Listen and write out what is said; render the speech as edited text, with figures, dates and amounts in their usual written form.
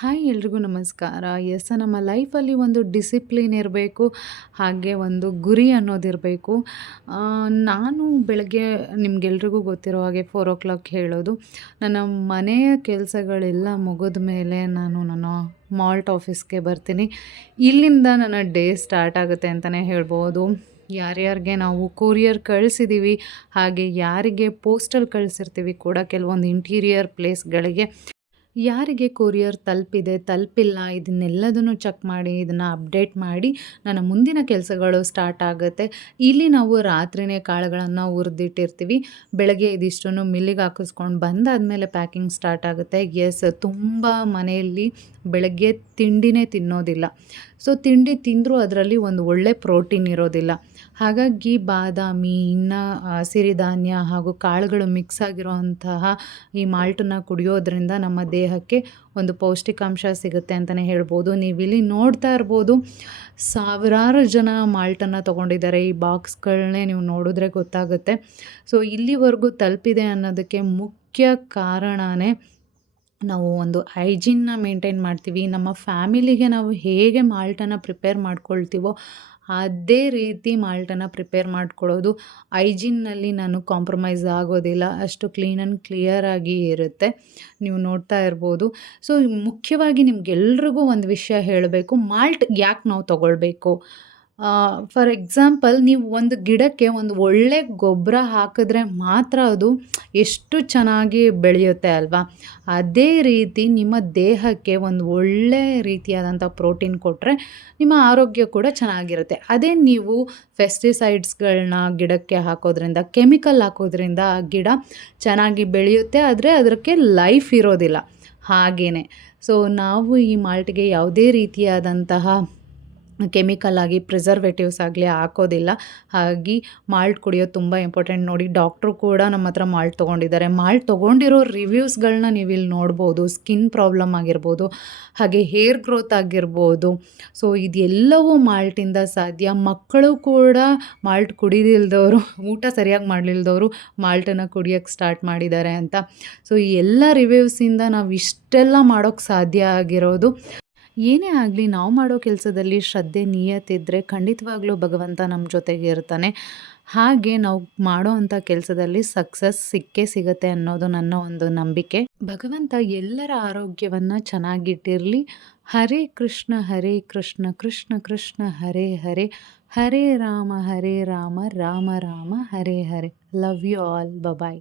Hi ಎಲ್ರಿಗೂ ನಮಸ್ಕಾರ. ನಮ್ಮ ಲೈಫಲ್ಲಿ ಒಂದು ಡಿಸಿಪ್ಲಿನ್ ಇರಬೇಕು, ಹಾಗೆ ಒಂದು ಗುರಿ ಅನ್ನೋದಿರಬೇಕು. ನಾನು ಬೆಳಗ್ಗೆ ನಿಮ್ಗೆಲ್ರಿಗೂ ಗೊತ್ತಿರೋ ಹಾಗೆ 4 ಹೇಳೋದು. ನನ್ನ ಮನೆಯ ಕೆಲಸಗಳೆಲ್ಲ ಮುಗಿದ ಮೇಲೆ ನಾನು ನನ್ನ ಮಾಲ್ಟ್ ಆಫೀಸ್ಗೆ ಬರ್ತೀನಿ. ಇಲ್ಲಿಂದ ನನ್ನ ಡೇ ಸ್ಟಾರ್ಟ್ ಆಗುತ್ತೆ ಅಂತಲೇ ಹೇಳ್ಬೋದು. ಯಾರ್ಯಾರಿಗೆ ನಾವು ಕೊರಿಯರ್ ಕಳಿಸಿದ್ದೀವಿ, ಹಾಗೆ ಯಾರಿಗೆ ಪೋಸ್ಟಲ್ಲಿ ಕಳಿಸಿರ್ತೀವಿ ಕೂಡ ಕೆಲವೊಂದು ಇಂಟೀರಿಯರ್ ಪ್ಲೇಸ್ಗಳಿಗೆ. ಯಾರಿಗೆ ಕೊರಿಯರ್ ತಲುಪಿದೆ, ತಲುಪಿಲ್ಲ ಇದನ್ನೆಲ್ಲದನ್ನು ಚೆಕ್ ಮಾಡಿ, ಇದನ್ನು ಅಪ್ಡೇಟ್ ಮಾಡಿ ನನ್ನ ಮುಂದಿನ ಕೆಲಸಗಳು ಸ್ಟಾರ್ಟ್ ಆಗುತ್ತೆ. ಇಲ್ಲಿ ನಾವು ರಾತ್ರಿಯೇ ಕಾಳುಗಳನ್ನು ಹುರಿದಿಟ್ಟಿರ್ತೀವಿ. ಬೆಳಗ್ಗೆ ಇದಿಷ್ಟನ್ನು ಮಿಲ್ಲಿಗೆ ಹಾಕಿಸ್ಕೊಂಡು ಬಂದಾದಮೇಲೆ ಪ್ಯಾಕಿಂಗ್ ಸ್ಟಾರ್ಟ್ ಆಗುತ್ತೆ. ತುಂಬ ಮನೆಯಲ್ಲಿ ಬೆಳಗ್ಗೆ ತಿಂಡಿನೇ ತಿನ್ನೋದಿಲ್ಲ. ಸೊ ತಿಂಡಿ ತಿಂದರೂ ಅದರಲ್ಲಿ ಒಂದು ಒಳ್ಳೆ ಪ್ರೋಟೀನ್ ಇರೋದಿಲ್ಲ. ಹಾಗಾಗಿ ಬಾದಾಮಿ, ಇನ್ನು ಸಿರಿಧಾನ್ಯ ಹಾಗೂ ಕಾಳುಗಳು ಮಿಕ್ಸ್ ಆಗಿರುವಂತಹ ಈ ಮಾಲ್ಟನ್ನು ಕುಡಿಯೋದ್ರಿಂದ ನಮ್ಮ ದೇಹಕ್ಕೆ ಒಂದು ಪೌಷ್ಟಿಕಾಂಶ ಸಿಗುತ್ತೆ ಅಂತಲೇ ಹೇಳ್ಬೋದು. ನೀವಿಲ್ಲಿ ನೋಡ್ತಾ ಇರ್ಬೋದು, ಸಾವಿರಾರು ಜನ ಮಾಲ್ಟನ್ನು ತೊಗೊಂಡಿದ್ದಾರೆ. ಈ ಬಾಕ್ಸ್ಗಳನ್ನೇ ನೀವು ನೋಡಿದ್ರೆ ಗೊತ್ತಾಗುತ್ತೆ. ಸೊ ಇಲ್ಲಿವರೆಗೂ ತಲುಪಿದೆ ಅನ್ನೋದಕ್ಕೆ ಮುಖ್ಯ ಕಾರಣವೇ ನಾವು ಒಂದು ಹೈಜೀನ್ನ ಮೇಂಟೈನ್ ಮಾಡ್ತೀವಿ. ನಮ್ಮ ಫ್ಯಾಮಿಲಿಗೆ ನಾವು ಹೇಗೆ ಮಾಲ್ಟನ್ನು ಪ್ರಿಪೇರ್ ಮಾಡ್ಕೊಳ್ತೀವೋ ಅದೇ ರೀತಿ ಮಾಲ್ಟನ್ನು ಪ್ರಿಪೇರ್ ಮಾಡ್ಕೊಳ್ಳೋದು. ಹೈಜೀನ್ನಲ್ಲಿ ನಾನು ಕಾಂಪ್ರಮೈಸ್ ಆಗೋದಿಲ್ಲ, ಅಷ್ಟು ಕ್ಲೀನ್ ಆ್ಯಂಡ್ ಕ್ಲಿಯರಾಗಿ ಇರುತ್ತೆ. ನೀವು ನೋಡ್ತಾ ಇರ್ಬೋದು. ಸೊ ಮುಖ್ಯವಾಗಿ ನಿಮ್ಗೆಲ್ರಿಗೂ ಒಂದು ವಿಷಯ ಹೇಳಬೇಕು, ಮಾಲ್ಟ್ ಯಾಕೆ ನಾವು ತೊಗೊಳ್ಬೇಕು. ಫಾರ್ ಎಕ್ಸಾಂಪಲ್, ನೀವು ಒಂದು ಗಿಡಕ್ಕೆ ಒಂದು ಒಳ್ಳೆ ಗೊಬ್ಬರ ಹಾಕಿದ್ರೆ ಮಾತ್ರ ಅದು ಎಷ್ಟು ಚೆನ್ನಾಗಿ ಬೆಳೆಯುತ್ತೆ ಅಲ್ವಾ. ಅದೇ ರೀತಿ ನಿಮ್ಮ ದೇಹಕ್ಕೆ ಒಂದು ಒಳ್ಳೆ ರೀತಿಯಾದಂಥ ಪ್ರೋಟೀನ್ ಕೊಟ್ಟರೆ ನಿಮ್ಮ ಆರೋಗ್ಯ ಕೂಡ ಚೆನ್ನಾಗಿರುತ್ತೆ. ಅದೇ ನೀವು ಪೆಸ್ಟಿಸೈಡ್ಸ್ಗಳನ್ನ ಗಿಡಕ್ಕೆ ಹಾಕೋದ್ರಿಂದ, ಕೆಮಿಕಲ್ ಹಾಕೋದ್ರಿಂದ ಆ ಗಿಡ ಚೆನ್ನಾಗಿ ಬೆಳೆಯುತ್ತೆ, ಆದರೆ ಅದಕ್ಕೆ ಲೈಫ್ ಇರೋದಿಲ್ಲ. ಹಾಗೆಯೇ ಸೊ ನಾವು ಈ ಮಾಲ್ಟ್ಗೆ ಯಾವುದೇ ರೀತಿಯಾದಂತಹ ಕೆಮಿಕಲ್ ಆಗಿ ಪ್ರಿಸರ್ವೇಟಿವ್ಸ್ ಆಗಲಿ ಹಾಕೋದಿಲ್ಲ. ಹಾಗೆ ಮಾಲ್ಟ್ ಕುಡಿಯೋದು ತುಂಬ ಇಂಪಾರ್ಟೆಂಟ್. ನೋಡಿ, ಡಾಕ್ಟ್ರು ಕೂಡ ನಮ್ಮ ಹತ್ರ ಮಾಲ್ಟ್ ತೊಗೊಂಡಿದ್ದಾರೆ. ಮಾಲ್ಟ್ ತೊಗೊಂಡಿರೋ ರಿವ್ಯೂಸ್ಗಳನ್ನ ನೀವು ಇಲ್ಲಿ ನೋಡ್ಬೋದು. ಸ್ಕಿನ್ ಪ್ರಾಬ್ಲಮ್ ಆಗಿರ್ಬೋದು, ಹಾಗೆ ಹೇರ್ ಗ್ರೋತ್ ಆಗಿರ್ಬೋದು. ಸೊ ಇದೆಲ್ಲವೂ ಮಾಲ್ಟಿಂದ ಸಾಧ್ಯ. ಮಕ್ಕಳು ಕೂಡ ಮಾಲ್ಟ್ ಕುಡಿದಿಲ್ದವರು, ಊಟ ಸರಿಯಾಗಿ ಮಾಡಲಿಲ್ದವರು ಮಾಲ್ಟನ್ನು ಕುಡಿಯೋಕ್ಕೆ ಸ್ಟಾರ್ಟ್ ಮಾಡಿದ್ದಾರೆ ಅಂತ. ಸೊ ಈ ಎಲ್ಲ ರಿವ್ಯೂಸಿಂದ ನಾವು ಇಷ್ಟೆಲ್ಲ ಮಾಡೋಕ್ಕೆ ಸಾಧ್ಯ ಆಗಿರೋದು. ಏನೇ ಆಗಲಿ, ನಾವು ಮಾಡೋ ಕೆಲಸದಲ್ಲಿ ಶ್ರದ್ಧೆ, ನಿಯತ್ತಿದ್ದರೆ ಖಂಡಿತವಾಗ್ಲೂ ಭಗವಂತ ನಮ್ಮ ಜೊತೆಗೆ ಇರ್ತಾನೆ. ಹಾಗೆ ನಾವು ಮಾಡೋ ಅಂಥ ಕೆಲಸದಲ್ಲಿ ಸಕ್ಸಸ್ ಸಿಕ್ಕೇ ಸಿಗುತ್ತೆ ಅನ್ನೋದು ನನ್ನ ಒಂದು ನಂಬಿಕೆ. ಭಗವಂತ ಎಲ್ಲರ ಆರೋಗ್ಯವನ್ನು ಚೆನ್ನಾಗಿಟ್ಟಿರಲಿ. Hare Krishna Hare Krishna Krishna Krishna Hare Hare, Hare Rama Rama Rama Hare Hare. Love you all. Bye.